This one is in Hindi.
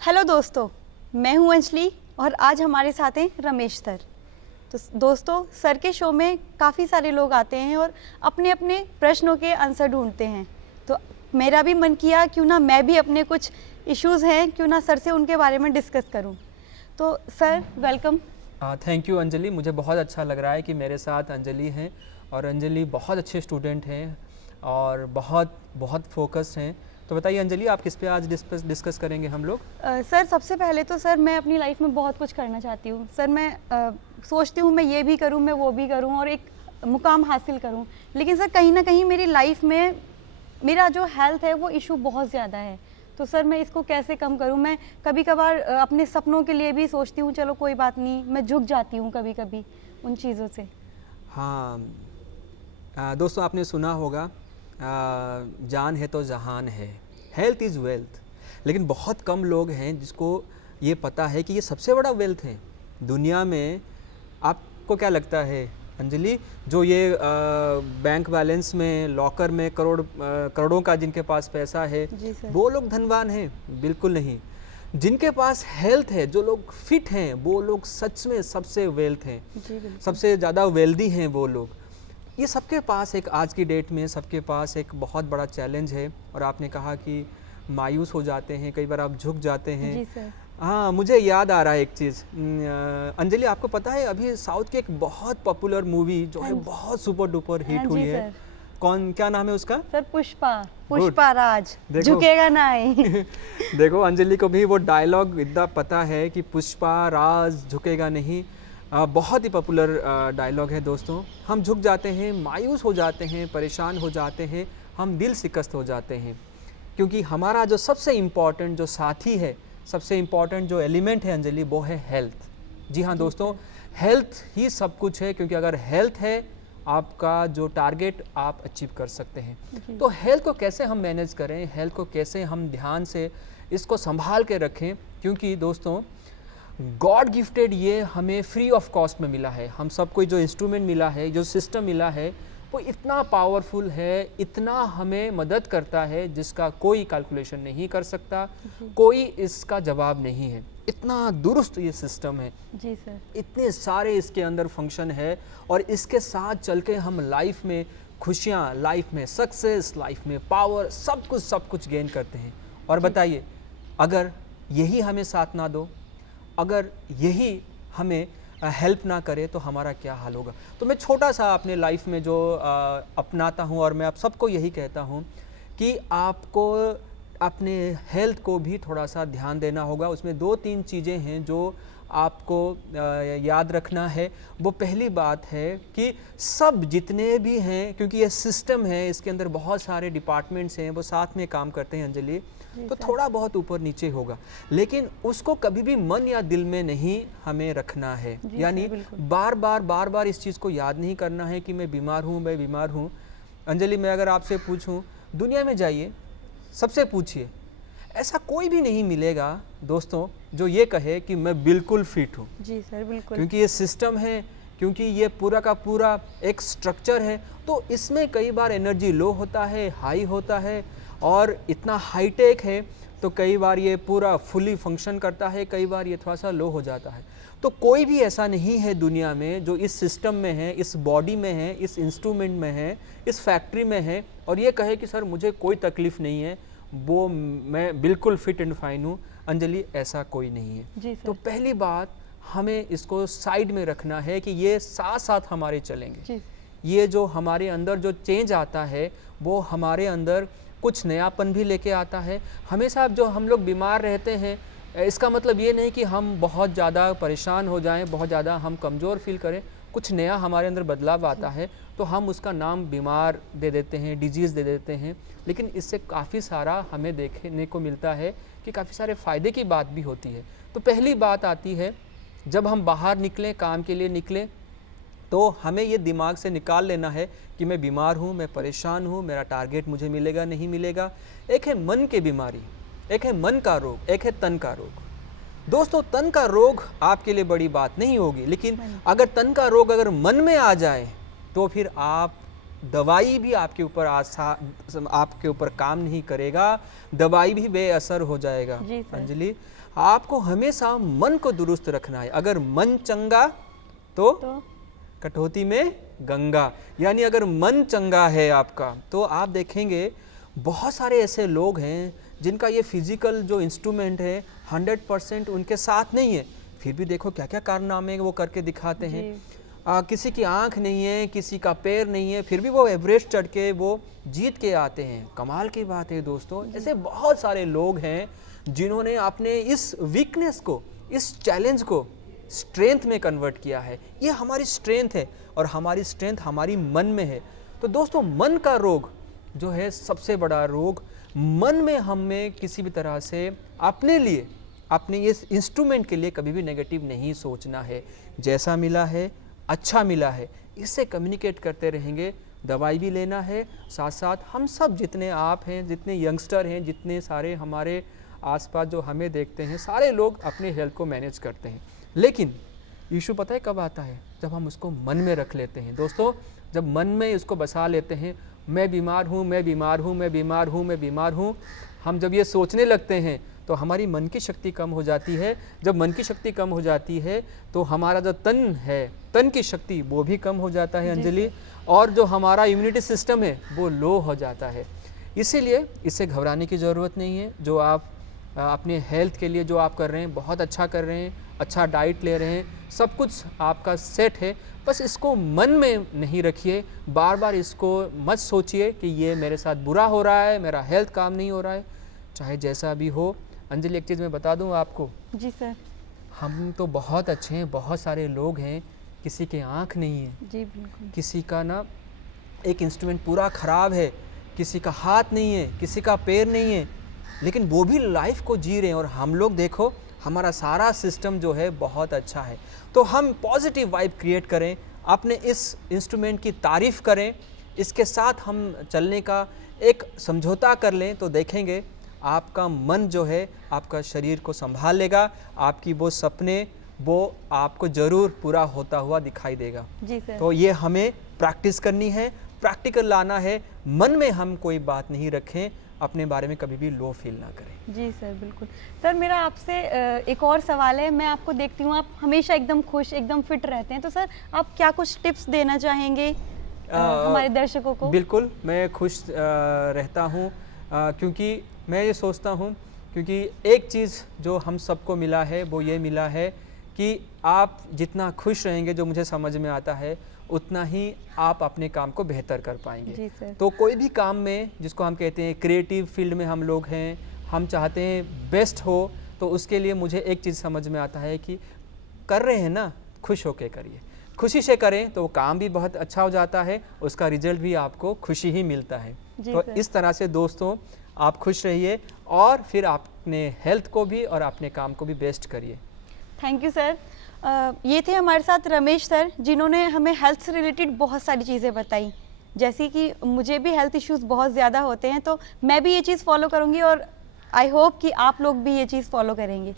हेलो दोस्तों, मैं हूं अंजलि और आज हमारे साथ हैं रमेश सर। तो दोस्तों, सर के शो में काफ़ी सारे लोग आते हैं और अपने अपने प्रश्नों के आंसर ढूंढते हैं। तो मेरा भी मन किया क्यों ना मैं भी अपने कुछ इश्यूज़ हैं क्यों ना सर से उनके बारे में डिस्कस करूं। तो sir welcome. Thank you Anjali, मुझे बहुत अच्छा लग रहा है कि मेरे साथ अंजलि हैं और अंजलि बहुत अच्छे स्टूडेंट हैं और बहुत फोकस्ड हैं। तो बताइए अंजलि, आप किस पे आज डिस्कस करेंगे हम लोग? सर सबसे पहले तो सर मैं अपनी लाइफ में बहुत कुछ करना चाहती हूँ। सर मैं सोचती हूँ मैं ये भी करूँ, मैं वो भी करूँ और एक मुकाम हासिल करूँ। लेकिन सर कहीं ना कहीं मेरी लाइफ में मेरा जो हेल्थ है वो इशू बहुत ज़्यादा है। तो सर मैं इसको कैसे कम करूँ? मैं कभी कभार अपने सपनों के लिए भी सोचती हूँ, चलो कोई बात नहीं, मैं झुक जाती हूँ कभी कभी उन चीज़ों से। हाँ दोस्तों, आपने सुना होगा जान है तो जहान है, हेल्थ इज़ वेल्थ। लेकिन बहुत कम लोग हैं जिसको ये पता है कि ये सबसे बड़ा वेल्थ है दुनिया में। आपको क्या लगता है अंजलि, जो ये बैंक बैलेंस में, लॉकर में करोड़ों का जिनके पास पैसा है, वो लोग धनवान हैं? बिल्कुल नहीं। जिनके पास हेल्थ है, जो लोग फिट हैं, वो लोग सच में सबसे वेल्थ हैं, सबसे ज़्यादा वेल्दी हैं वो लोग। ये सबके पास एक आज की डेट में सबके पास एक बहुत बड़ा चैलेंज है। और आपने कहा कि मायूस हो जाते हैं, कई बार आप झुक जाते हैं। जी सर। हाँ, मुझे याद आ रहा है एक चीज़। अंजलि, आपको पता है अभी साउथ की एक बहुत पॉपुलर मूवी जो है बहुत सुपर डुपर हिट हुई है, क्या नाम है उसका? सर पुष्पा राज, झुकेगा नहीं। देखो अंजलि को भी वो डायलॉग इतना पता है कि पुष्पा राज झुकेगा नहीं। बहुत ही पॉपुलर डायलॉग है दोस्तों। हम झुक जाते हैं, मायूस हो जाते हैं, परेशान हो जाते हैं, हम दिल शिकस्त हो जाते हैं, क्योंकि हमारा जो सबसे इम्पॉर्टेंट जो साथी है, सबसे इम्पॉर्टेंट जो एलिमेंट है अंजलि, वो है हेल्थ। जी हाँ दोस्तों, हेल्थ ही सब कुछ है, क्योंकि अगर हेल्थ है आपका जो टारगेट आप अचीव कर सकते हैं। तो हेल्थ को कैसे हम मैनेज करें, हेल्थ को कैसे हम ध्यान से इसको संभाल के रखें, क्योंकि दोस्तों गॉड गिफ्टेड ये हमें फ्री ऑफ कॉस्ट में मिला है। हम सबको जो इंस्ट्रूमेंट मिला है, जो सिस्टम मिला है, वो इतना पावरफुल है, इतना हमें मदद करता है जिसका कोई कैलकुलेशन नहीं कर सकता, कोई इसका जवाब नहीं है। इतना दुरुस्त ये सिस्टम है। जी सर। इतने सारे इसके अंदर फंक्शन है और इसके साथ चल के हम लाइफ में खुशियाँ, लाइफ में सक्सेस, लाइफ में पावर, सब कुछ गेन करते हैं। और बताइए, अगर यही हमें साथ ना दो, अगर यही हमें हेल्प ना करे, तो हमारा क्या हाल होगा? तो मैं छोटा सा अपने लाइफ में जो अपनाता हूँ और मैं आप सबको यही कहता हूँ कि आपको अपने हेल्थ को भी थोड़ा सा ध्यान देना होगा। उसमें 2-3 चीज़ें हैं जो आपको याद रखना है। वो पहली बात है कि सब जितने भी हैं, क्योंकि ये सिस्टम है, इसके अंदर बहुत सारे डिपार्टमेंट्स हैं, वो साथ में काम करते हैं अंजलि, तो थोड़ा बहुत ऊपर नीचे होगा, लेकिन उसको कभी भी मन या दिल में नहीं हमें रखना है। यानी बार बार इस चीज़ को याद नहीं करना है कि मैं बीमार हूँ। अंजलि, मैं अगर आपसे पूछूं, दुनिया में जाइए, सबसे पूछिए, ऐसा कोई भी नहीं मिलेगा दोस्तों जो ये कहे कि मैं बिल्कुल फिट हूँ। जी सर, बिल्कुल। क्योंकि ये सिस्टम है, क्योंकि ये पूरा का पूरा एक स्ट्रक्चर है, तो इसमें कई बार एनर्जी लो होता है, हाई होता है, और इतना हाईटेक है तो कई बार ये पूरा फुली फंक्शन करता है, कई बार ये थोड़ा सा लो हो जाता है। तो कोई भी ऐसा नहीं है दुनिया में जो इस सिस्टम में है, इस बॉडी में है, इस इंस्ट्रूमेंट में है, इस फैक्ट्री में है और ये कहे कि सर मुझे कोई तकलीफ़ नहीं है, वो मैं बिल्कुल फिट एंड फाइन हूँ। अंजलि, ऐसा कोई नहीं है। तो पहली बात, हमें इसको साइड में रखना है कि ये साथ साथ हमारे चलेंगे। ये जो हमारे अंदर जो चेंज आता है, वो हमारे अंदर कुछ नयापन भी लेके आता है। हमेशा जो हम लोग बीमार रहते हैं, इसका मतलब ये नहीं कि हम बहुत ज़्यादा परेशान हो जाएं, बहुत ज़्यादा हम कमज़ोर फील करें। कुछ नया हमारे अंदर बदलाव आता है तो हम उसका नाम बीमार दे देते हैं, डिजीज़ दे देते हैं, लेकिन इससे काफ़ी सारा हमें देखने को मिलता है कि काफ़ी सारे फ़ायदे की बात भी होती है। तो पहली बात आती है, जब हम बाहर निकलें, काम के लिए निकलें, तो हमें ये दिमाग से निकाल लेना है कि मैं बीमार हूँ, मैं परेशान हूँ, मेरा टारगेट मुझे मिलेगा नहीं मिलेगा। एक है मन की बीमारी, एक है मन का रोग, एक है तन का रोग। दोस्तों, तन का रोग आपके लिए बड़ी बात नहीं होगी, लेकिन अगर तन का रोग अगर मन में आ जाए तो फिर आप दवाई भी आपके ऊपर आपके ऊपर काम नहीं करेगा, दवाई भी बेअसर हो जाएगा। जी सर। अंजलि, आपको हमेशा मन को दुरुस्त रखना है। अगर मन चंगा तो कटौती में गंगा, यानी अगर मन चंगा है आपका तो आप देखेंगे बहुत सारे ऐसे लोग हैं जिनका ये फिजिकल जो इंस्ट्रूमेंट है 100% उनके साथ नहीं है, फिर भी देखो क्या क्या कारनामे वो करके दिखाते हैं। किसी की आंख नहीं है, किसी का पैर नहीं है, फिर भी वो एवरेस्ट चढ़ के वो जीत के आते हैं। कमाल की बात है दोस्तों, ऐसे बहुत सारे लोग हैं जिन्होंने अपने इस वीकनेस को, इस चैलेंज को स्ट्रेंथ में कन्वर्ट किया है। ये हमारी स्ट्रेंथ है और हमारी स्ट्रेंथ हमारी मन में है। तो दोस्तों, मन का रोग जो है सबसे बड़ा रोग, मन में हमें किसी भी तरह से अपने लिए, अपने इस इंस्ट्रूमेंट के लिए कभी भी नेगेटिव नहीं सोचना है। जैसा मिला है, अच्छा मिला है, इससे कम्युनिकेट करते रहेंगे। दवाई भी लेना है, साथ साथ हम सब जितने आप हैं, जितने यंगस्टर हैं, जितने सारे हमारे आसपास जो हमें देखते हैं, सारे लोग अपने हेल्थ को मैनेज करते हैं। लेकिन इशू पता है कब आता है? जब हम उसको मन में रख लेते हैं। दोस्तों, जब मन में इसको बसा लेते हैं, मैं बीमार हूँ, मैं बीमार हूँ, मैं बीमार हूँ, मैं बीमार हूँ, हम जब ये सोचने लगते हैं तो हमारी मन की शक्ति कम हो जाती है। जब मन की शक्ति कम हो जाती है तो हमारा जो तन है, तन की शक्ति वो भी कम हो जाता है अंजलि, और जो हमारा इम्यूनिटी सिस्टम है वो लो हो जाता है। इसीलिए इससे घबराने की ज़रूरत नहीं है। जो आप अपने हेल्थ के लिए जो आप कर रहे हैं, बहुत अच्छा कर रहे हैं, अच्छा डाइट ले रहे हैं, सब कुछ आपका सेट है। बस इसको मन में नहीं रखिए, बार बार इसको मत सोचिए कि ये मेरे साथ बुरा हो रहा है, मेरा हेल्थ काम नहीं हो रहा है, चाहे जैसा भी हो। अंजलि, एक चीज़ मैं बता दूं आपको। जी सर। हम तो बहुत अच्छे हैं, बहुत सारे लोग हैं, किसी के आँख नहीं है, जी बिल्कुल। किसी का ना एक इंस्ट्रूमेंट पूरा ख़राब है, किसी का हाथ नहीं है, किसी का पैर नहीं है, लेकिन वो भी लाइफ को जी रहे हैं। और हम लोग देखो, हमारा सारा सिस्टम जो है बहुत अच्छा है। तो हम पॉजिटिव वाइब क्रिएट करें, अपने इस इंस्ट्रूमेंट की तारीफ़ करें, इसके साथ हम चलने का एक समझौता कर लें, तो देखेंगे आपका मन जो है आपका शरीर को संभाल लेगा। आपकी वो सपने वो आपको ज़रूर पूरा होता हुआ दिखाई देगा। जी सर। तो ये हमें प्रैक्टिस करनी है, प्रैक्टिकल लाना है। मन में हम कोई बात नहीं रखें, अपने बारे में कभी भी लो फील ना करें। जी सर, बिल्कुल। सर, मेरा आपसे एक और सवाल है। मैं आपको देखती हूँ, आप हमेशा एकदम खुश, एकदम फिट रहते हैं, तो सर आप क्या कुछ टिप्स देना चाहेंगे हमारे दर्शकों को? बिल्कुल, मैं खुश रहता हूँ क्योंकि मैं ये सोचता हूँ, क्योंकि एक चीज़ जो हम सबको मिला है वो ये मिला है कि आप जितना खुश रहेंगे, जो मुझे समझ में आता है, उतना ही आप अपने काम को बेहतर कर पाएंगे। जी सर। तो कोई भी काम में, जिसको हम कहते हैं क्रिएटिव फील्ड में हम लोग हैं, हम चाहते हैं बेस्ट हो, तो उसके लिए मुझे एक चीज़ समझ में आता है कि कर रहे हैं ना, खुश होकर करिए। खुशी से करें तो काम भी बहुत अच्छा हो जाता है, उसका रिजल्ट भी आपको खुशी ही मिलता है। तो सर। इस तरह से दोस्तों, आप खुश रहिए और फिर अपने हेल्थ को भी और अपने काम को भी बेस्ट करिए। Thank you sir. ये थे हमारे साथ रमेश सर, जिन्होंने हमें हेल्थ से रिलेटेड बहुत सारी चीज़ें बताई। जैसे कि मुझे भी हेल्थ इश्यूज़ बहुत ज़्यादा होते हैं, तो मैं भी ये चीज़ फॉलो करूँगी और आई होप कि आप लोग भी ये चीज़ फॉलो करेंगे।